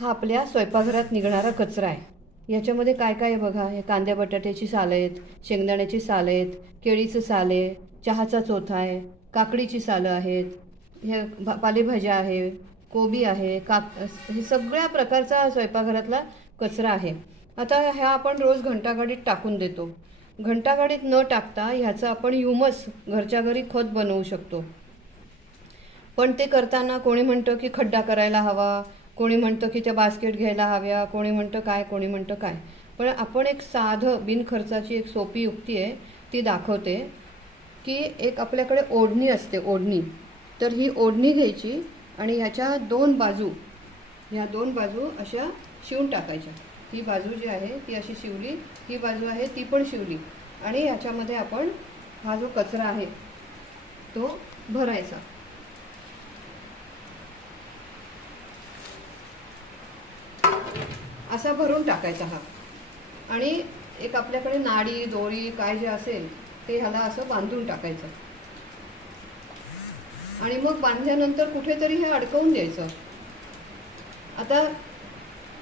हा आपल्या स्वयंपाकघरात निघणारा कचरा आहे. याच्यामध्ये काय काय आहे बघा? हे कांद्या बटाट्याची साल आहेत शेंगदाण्याची साल आहेत केळीचं साल आहे चहाचा चोथा आहे काकडीची सालं आहेत ह्या भा- पालेभाज्या आहे कोबी आहे काक हे सगळ्या प्रकारचा स्वयंपाकघरातला कचरा आहे. आता ह्या आपण रोज घंटागाडीत टाकून देतो. घंटागाडीत न टाकता ह्याचं आपण ह्युमस घरच्या घरी खत बनवू शकतो. पण ते करताना कोणी म्हणतं की खड्डा करायला हवा कोणी म्हणतं की त्या बास्केट घ्यायला हव्या कोणी म्हणतं काय कोणी म्हणतं काय. पण आपण एक साधं बिनखर्चाची एक सोपी युक्ती आहे ती दाखवते की एक आपल्याकडे ओढणी असते ओढणी. तर ही ओढणी घ्यायची आणि ह्याच्या दोन बाजू ह्या दोन बाजू अशा शिवून टाकायच्या. ही बाजू जी आहे ती अशी शिवली ही बाजू आहे ती पण शिवली. आणि ह्याच्यामध्ये आपण हा जो कचरा आहे तो भरायचा. असा भरून टाकायचा हा. आणि एक आपल्याकडे नाडी दोरी काय जे असेल ते ह्याला असं बांधून टाकायचं. आणि मग बांधल्यानंतर कुठेतरी हे अडकवून द्यायचं. आता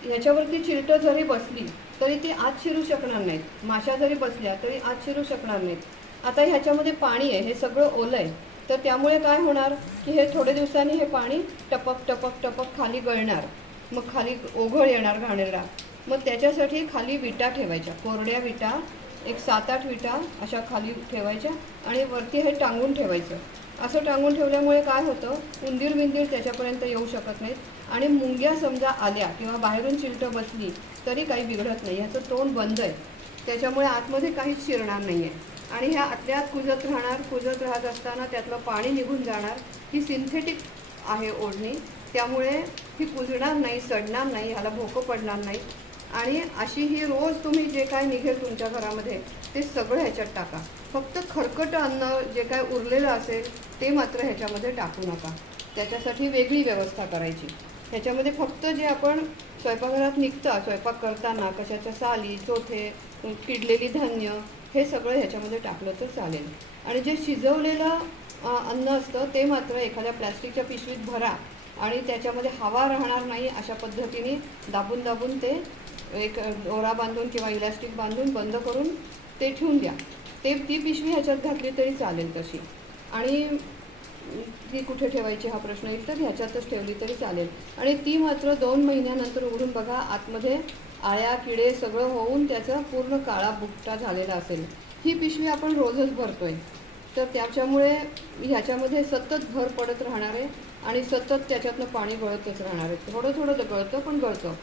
ह्याच्यावरती चिलटं जरी बसली तरी ती आत शिरू शकणार नाहीत. माशा जरी बसल्या तरी आत शिरू शकणार नाहीत. आता ह्याच्यामध्ये पाणी आहे हे सगळं ओलं आहे. तर त्यामुळे काय होणार की हे थोड्या दिवसांनी हे पाणी टपक टपक टपक खाली गळणार. मग खाली ओघळ येणार घाणेरडा. मग त्याच्यासाठी खाली विटा ठेवायच्या. कोरड्या विटा एक सात आठ विटा अशा खाली ठेवायच्या आणि वरती हे टांगून ठेवायचं. असं टांगून ठेवल्यामुळे काय होतं? उंदीर बिंदीर त्याच्यापर्यंत येऊ शकत नाहीत आणि मुंग्या समजा आल्या किंवा बाहेरून चिलटं बसली तरी काही बिघडत नाही. ह्याचं तोंड बंद आहे. त्याच्यामुळे आतमध्ये काहीच शिरणार नाही आहे आणि ह्या आतल्या आत कुजत राहणार कुजत राहत असताना त्यातलं पाणी निघून जाणार. ही सिंथेटिक आहे ओढणी. त्यामुळे ही कुजणार नाही सडणार नाही ह्याला भोकं पडणार नाही. आणि अशी ही रोज तुम्ही जे काय निघेल तुमच्या घरामध्ये ते सगळं ह्याच्यात टाका. फक्त खरकट अन्न जे काय उरलेलं असेल ते मात्र ह्याच्यामध्ये टाकू नका. त्याच्यासाठी वेगळी व्यवस्था करायची. ह्याच्यामध्ये फक्त जे आपण स्वयंपाकघरात निघतं स्वयंपाक करताना कशाच्या साली चोथे किडलेली धान्य हे सगळं ह्याच्यामध्ये टाकलं तर चालेल. आणि जे शिजवलेलं अन्न असतं ते मात्र एखाद्या प्लॅस्टिकच्या पिशवीत भरा. आणि त्याच्यामध्ये हवा राहणार नाही अशा पद्धतीने दाबून दाबून ते एक दोरा बांधून किंवा इलास्टिक बांधून बंद करून ते ठेवून द्या. ते ती पिशवी ह्याच्यात घातली तरी चालेल तशी. आणि ती कुठे ठेवायची हा प्रश्न येईल तर ह्याच्यातच ठेवली तरी चालेल. आणि ती मात्र दोन महिन्यानंतर उघडून बघा आतमध्ये आळ्या किडे सगळं होऊन त्याचा पूर्ण काळा बुकटा झालेला असेल. ही पिशवी आपण रोजच भरतोय. तर त्याच्यामुळे ह्याच्यामध्ये सतत भर पडत राहणार आहे आणि सतत त्याच्यातनं पाणी गळतच राहणार आहे. थोडं थोडं गळतं पण गळतं.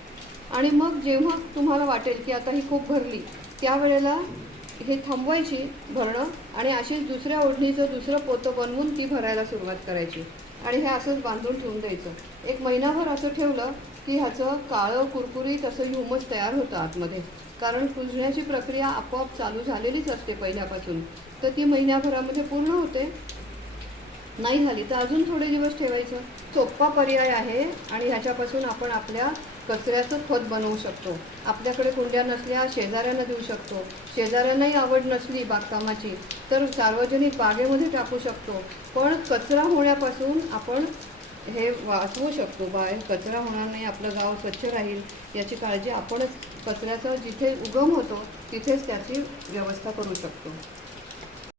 आणि मग जेव्हा तुम्हाला वाटेल की आता ही खूप भरली त्यावेळेला हे थांबवायची भरणं आणि अशीच दुसऱ्या ओढणीचं दुसरं पोतं बनवून ती भरायला सुरुवात करायची. आणि हे असंच बांधून ठेवून द्यायचं. एक महिनाभर असं ठेवलं की ह्याचं काळं कुरकुरीत असं ह्युमस तयार होतं आतमध्ये. कारण कुजण्याची प्रक्रिया आपोआप चालू झालेलीच असते पहिल्यापासून. तर ती महिन्याभरामध्ये पूर्ण होते. नाही झाली तर अजून थोडे दिवस ठेवायचं. सोप्पा पर्याय आहे आणि ह्याच्यापासून आपण आपल्या कचऱ्याचं खत बनवू शकतो. आपल्याकडे कुंड्या नसल्या शेजाऱ्यांना देऊ शकतो. शेजाऱ्यांनाही आवड नसली बागकामाची तर सार्वजनिक बागेमध्ये टाकू शकतो. पण कचरा होण्यापासून आपण हे वाचवू शकतो बाहेर कचरा होणार नाही आपलं गाव स्वच्छ राहील याची काळजी आपणच कचऱ्याचा जिथे उगम होतो तिथेच त्याची व्यवस्था करू शकतो.